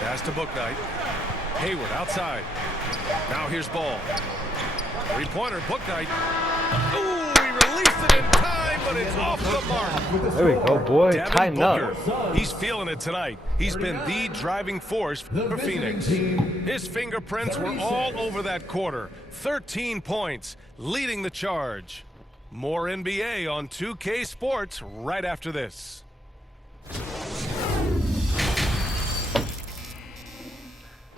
Pass to Bouknight. Hayward outside. Now here's Ball. Three-pointer, Bouknight. Ooh, he released it in time, but it's off the mark. There we go, boy. Devin Tighten Booker. up. He's feeling it tonight. He's been the driving force for Phoenix. His fingerprints were all over that quarter. 13 points, leading the charge. More NBA on 2K Sports right after this.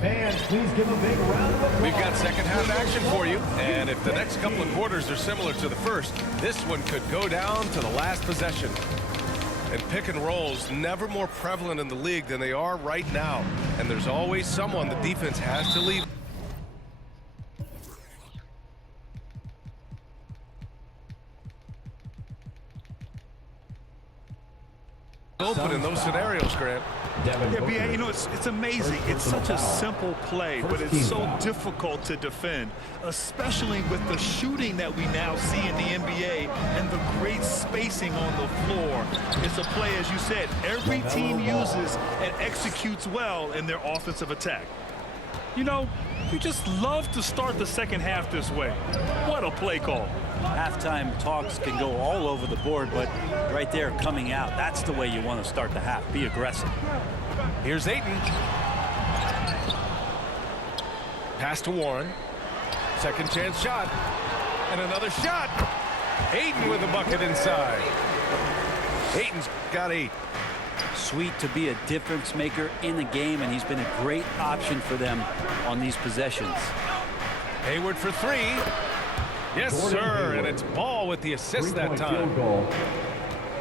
Fans, please give a big round of applause. We've got second half action for you, and if the next couple of quarters are similar to the first, this one could go down to the last possession. And pick and rolls never more prevalent in the league than they are right now, and there's always someone the defense has to leave open in those scenarios, Grant. Yeah, BA, you know, it's amazing. It's such a simple play, but it's so difficult to defend, especially with the shooting that we now see in the NBA and the great spacing on the floor. It's a play, as you said, every team uses and executes well in their offensive attack. You know, you just love to start the second half this way. What a play call. Halftime talks can go all over the board, but right there coming out, that's the way you want to start the half. Be aggressive. Here's Ayton. Pass to Warren. Second chance shot. And another shot. Ayton with a bucket inside. Ayton's got 8. Sweet to be a difference maker in the game, and he's been a great option for them on these possessions. Hayward for 3. Yes, sir, and it's Ball with the assist that time.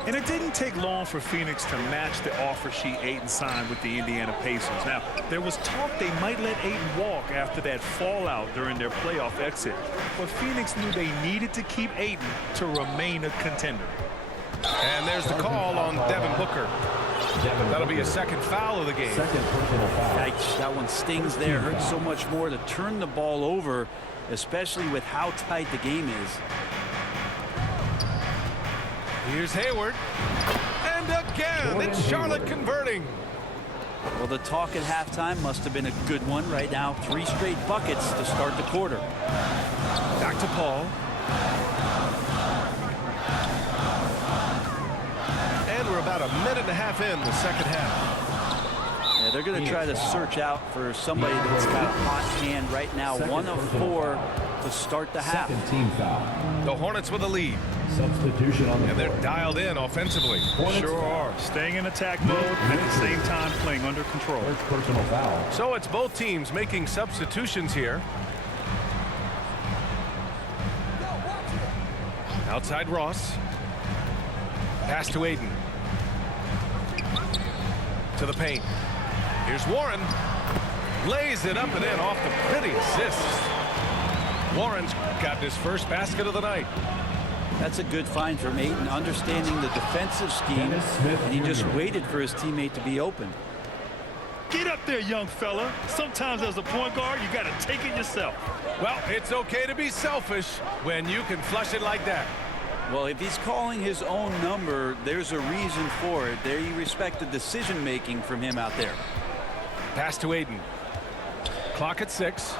And it didn't take long for Phoenix to match the offer sheet Ayton signed with the Indiana Pacers. Now, there was talk they might let Ayton walk after that fallout during their playoff exit. But Phoenix knew they needed to keep Ayton to remain a contender. And there's the call on Devin Booker. That'll be a second foul of the game. Yikes, that one stings there. Hurts so much more to turn the ball over, especially with how tight the game is. Here's Hayward. And again, it's Charlotte converting. Well, the talk at halftime must have been a good one. Right now, 3 straight buckets to start the quarter. Back to Paul. And we're about a minute and a half in the second half. Yeah, they're going to try to search out for somebody that's got a hot hand right now. 1 of 4 to start the half. Second team foul. The Hornets with a lead. Substitution on the And they're floor. dialed in offensively. Sure are. Staying in attack mode and at the same time playing under control. First personal foul. So it's both teams making substitutions here. Outside Ross. Pass to Ayton. To the paint. Here's Warren. Lays it up and in off the pretty assist. Warren's got his first basket of the night. That's a good find from Ayton, understanding the defensive scheme, and he just waited for his teammate to be open. Get up there, young fella. Sometimes as a point guard, you got to take it yourself. Well, it's okay to be selfish when you can flush it like that. Well, if he's calling his own number, there's a reason for it. There you respect the decision-making from him out there. Pass to Ayton. Clock at 6.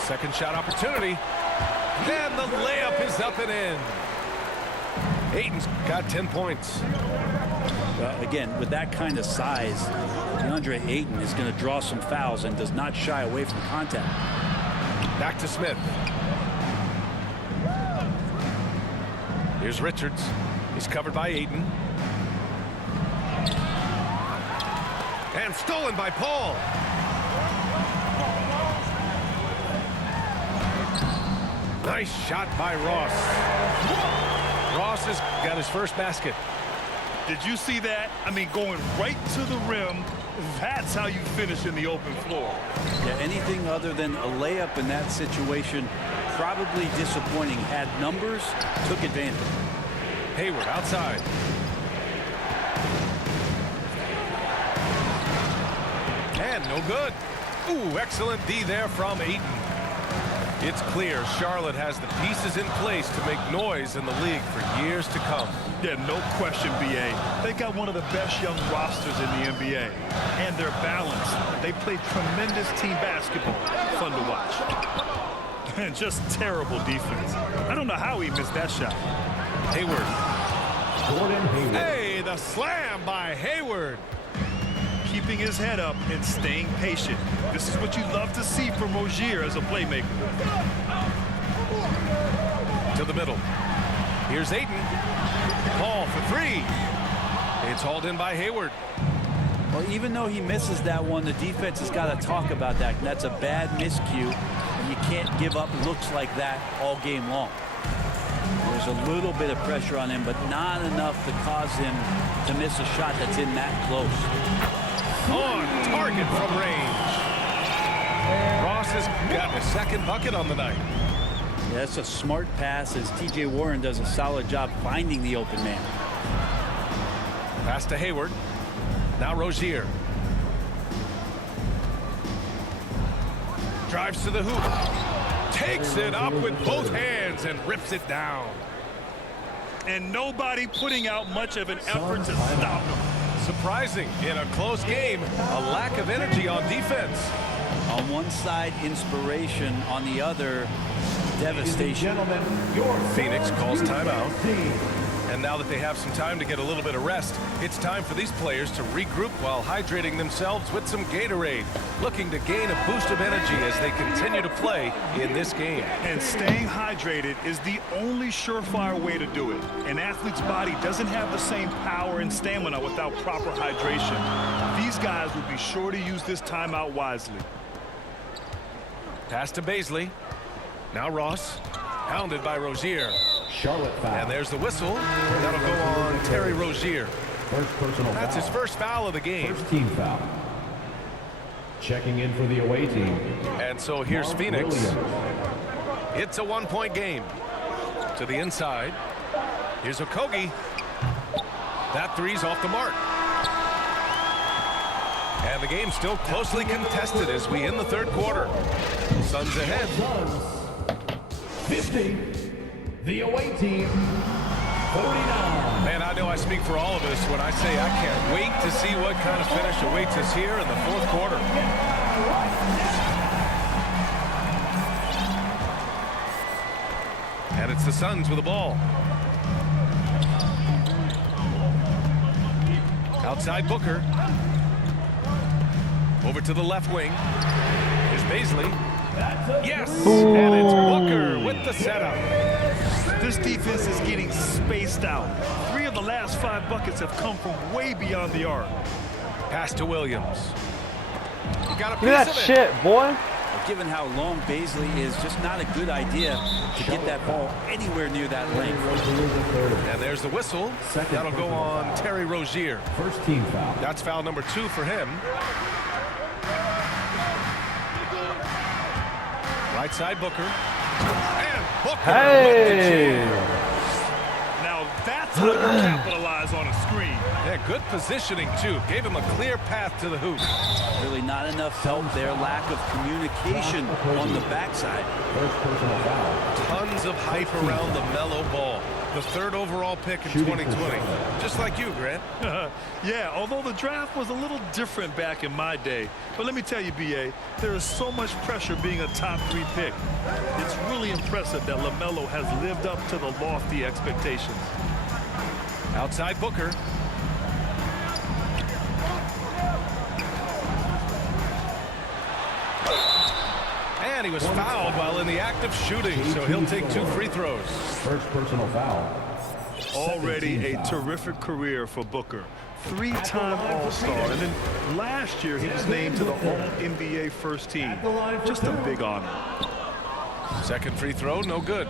Second shot opportunity. And the layup is up and in. Ayton's got 10 points. Again, with that kind of size, DeAndre Ayton is going to draw some fouls and does not shy away from contact. Back to Smith. Here's Richards. He's covered by Ayton. And stolen by Paul. Nice shot by Ross. Ross has got his first basket. Did you see that? I mean, going right to the rim. That's how you finish in the open floor. Yeah, anything other than a layup in that situation, probably disappointing. Had numbers, took advantage. Hayward outside. And no good. Ooh, excellent D there from Ayton. It's clear Charlotte has the pieces in place to make noise in the league for years to come. Yeah, no question, BA. They got one of the best young rosters in the NBA. And they're balanced. They play tremendous team basketball. Fun to watch. And just terrible defense. I don't know how he missed that shot. Hayward. Gordon Hayward. Hey, the slam by Hayward. Keeping his head up and staying patient. This is what you love to see from Rozier as a playmaker. To the middle. Here's Ayton. Ball for three. It's hauled in by Hayward. Well, even though he misses that one, the defense has got to talk about that. And that's a bad miscue. And you can't give up looks like that all game long. There's a little bit of pressure on him, but not enough to cause him to miss a shot that's in that close. On target from range. Ross has got a second bucket on the night. Yeah, that's a smart pass as TJ Warren does a solid job finding the open man. Pass to Hayward. Now Rozier. Drives to the hoop. Takes it up with both hands and rips it down. And nobody putting out much of an effort to stop him. Surprising in a close game, a lack of energy on defense. On one side, inspiration. On the other, devastation. Gentlemen, your Phoenix calls timeout. team. And now that they have some time to get a little bit of rest, it's time for these players to regroup while hydrating themselves with some Gatorade, looking to gain a boost of energy as they continue to play in this game. And staying hydrated is the only surefire way to do it. An athlete's body doesn't have the same power and stamina without proper hydration. These guys will be sure to use this timeout wisely. Pass to Bazley. Now Ross, pounded by Rozier. Charlotte foul. And there's the whistle. That'll go on Terry Rozier. First personal foul. That's his first foul of the game. First team foul. Checking in for the away team. And so here's Mark Phoenix. Williams. It's a one-point game. To the inside. Here's Okogie. That three's off the mark. And the game's still closely contested as we end the third quarter. Suns ahead. Suns 50. The away team 49. Man, I know I speak for all of us when I say I can't wait to see what kind of finish awaits us here in the fourth quarter. And it's the Suns with the ball. Outside Booker. Over to the left wing. Here's Bazley. Yes! And it's Booker with the setup. This defense is getting spaced out. 3 of the last 5 buckets have come from way beyond the arc. Pass to Williams. He got a Look piece at that of it. shit, boy. Given how long Bazley is, just not a good idea to get that ball anywhere near that length. And there's the whistle. That'll go on Terry Rozier. First team foul. That's foul number 2 for him. Right side Booker. And Booker with the Hey. jam. Now that's how you capitalize on a screen. Yeah, good positioning too. Gave him a clear path to the hoop. Really not enough help there. Lack of communication on the backside. First personal foul. Tons of hype around the mellow ball. The 3rd overall pick in 2020. Just like you, Grant. Yeah, although the draft was a little different back in my day. But let me tell you, BA, there is so much pressure being a top 3 pick. It's really impressive that LaMelo has lived up to the lofty expectations. Outside Booker. And he was fouled while in the act of shooting, so he'll take 2 free throws. First personal foul. Already Second a team foul. terrific career for Booker. 3-time All-Star, and then last year he was named to the All-NBA first team. Just a big honor. Second free throw, no good.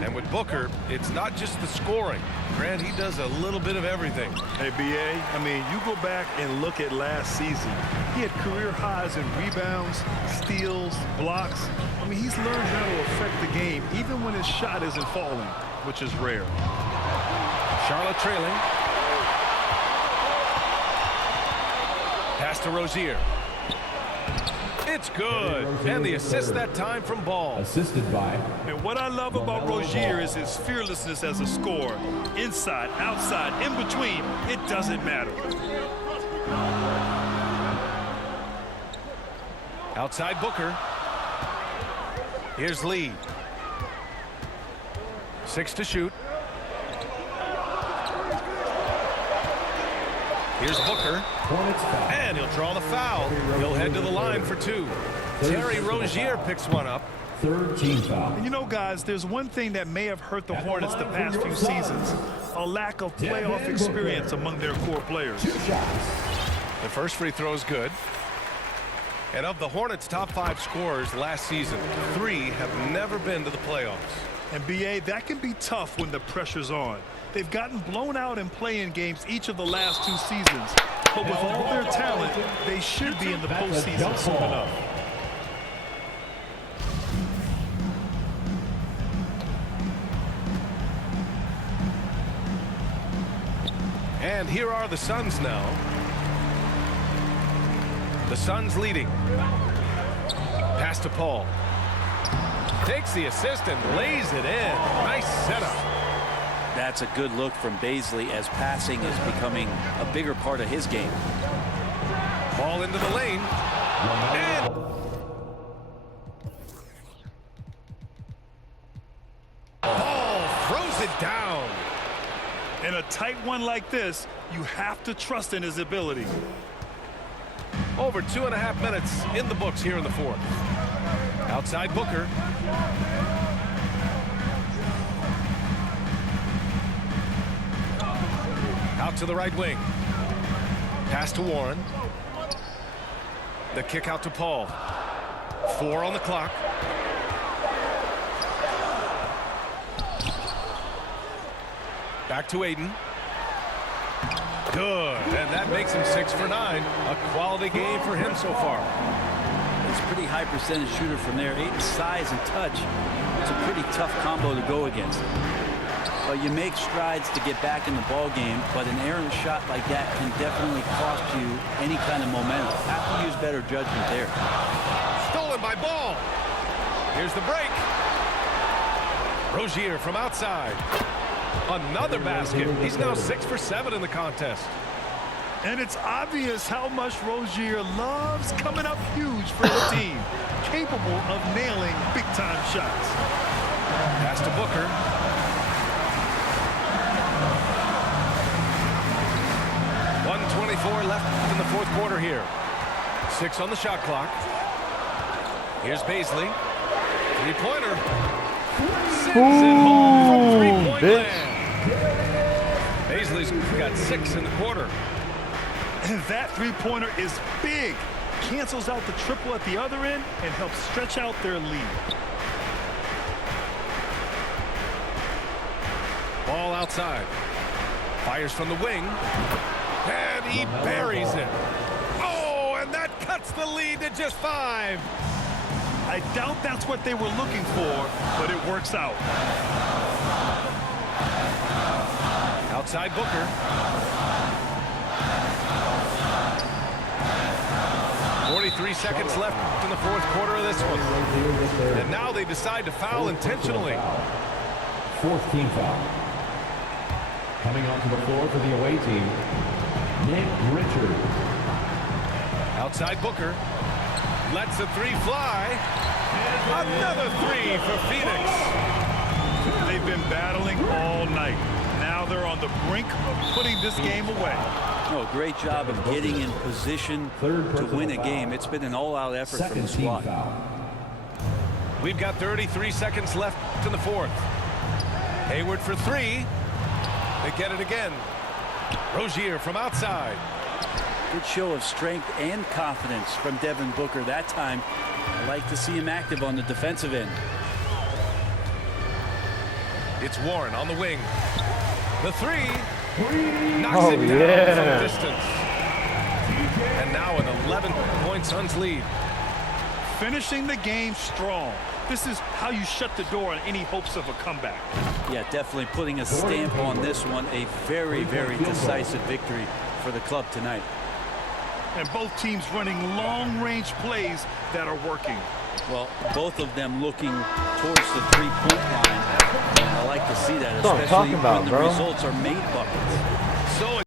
And with Booker, it's not just the scoring. Grant, he does a little bit of everything. Hey, BA, I mean, you go back and look at last season. He had career highs in rebounds, steals, blocks. I mean, he's learned how to affect the game even when his shot isn't falling, which is rare. Charlotte trailing. Pass to Rozier. It's good. And the assist that time from Ball. Assisted by. And what I love about Rozier is his fearlessness as a scorer. Inside, outside, in between, it doesn't matter. Outside Booker. Here's Lee. 6 to shoot. Here's Booker. And he'll draw the foul. He'll head to the line for 2. Terry Rozier picks one up. Third team foul. And you know, guys, there's one thing that may have hurt the Hornets the past few seasons. A lack of playoff experience among their core players. 2 shots. The first free throw is good. And of the Hornets' top 5 scorers last season, 3 have never been to the playoffs. And BA, that can be tough when the pressure's on. They've gotten blown out in play-in games each of the last 2 seasons. But with all their talent, they should be in the postseason soon enough. And here are the Suns now. The Suns leading. Pass to Paul. Takes the assist and lays it in. Nice setup. That's a good look from Bazley as passing is becoming a bigger part of his game. Ball into the lane. And Ball throws it down. In a tight one like this, you have to trust in his ability. Over 2.5 minutes in the books here in the fourth. Outside Booker. Out to the right wing. Pass to Warren. The kick out to Paul. 4 on the clock. Back to Aiden. Good, and that makes him 6 for 9. A quality game for him so far. He's a pretty high percentage shooter from there. Aiden's size and touch. It's a pretty tough combo to go against. Well, you make strides to get back in the ball game, but an errant shot like that can definitely cost you any kind of momentum. Have to use better judgment there. Stolen by Ball. Here's the break. Rozier from outside. Another basket. He's now 6 for 7 in the contest. And it's obvious how much Rozier loves coming up huge for the team. Capable of nailing big-time shots. Pass to Booker. .124 left in the fourth quarter here. 6 on the shot clock. Here's Bazley. Three-pointer. Sends it home from three-point land. Bazley's got 6 in the quarter. And that three-pointer is big. Cancels out the triple at the other end and helps stretch out their lead. Ball outside. Fires from the wing. And he buries it. Oh, and that cuts the lead to just 5. I doubt that's what they were looking for, but it works out. Outside Booker. .43 seconds left in the fourth quarter of this one. And now they decide to foul intentionally. Fourth team foul. Coming onto the floor for the away team, Nick Richards. Outside Booker. Lets the 3 fly. Another 3 for Phoenix. They've been battling all night. Now they're on the brink of putting this game away. Oh, great job of getting in position to win a game. It's been an all-out effort from the squad. We've got 33 seconds left in the fourth. Hayward for 3. They get it again. Rozier from outside. Good show of strength and confidence from Devin Booker that time. I like to see him active on the defensive end. It's Warren on the wing. The 3 knocks it down from distance. And now an 11-point Suns lead. Finishing the game strong. This is how you shut the door on any hopes of a comeback. Yeah, definitely putting a stamp on this one. A very, very decisive victory for the club tonight. And both teams running long-range plays that are working. Well, both of them looking towards the three-point line. And I like to see that, That's what I'm especially talking about, when the bro. results are made buckets.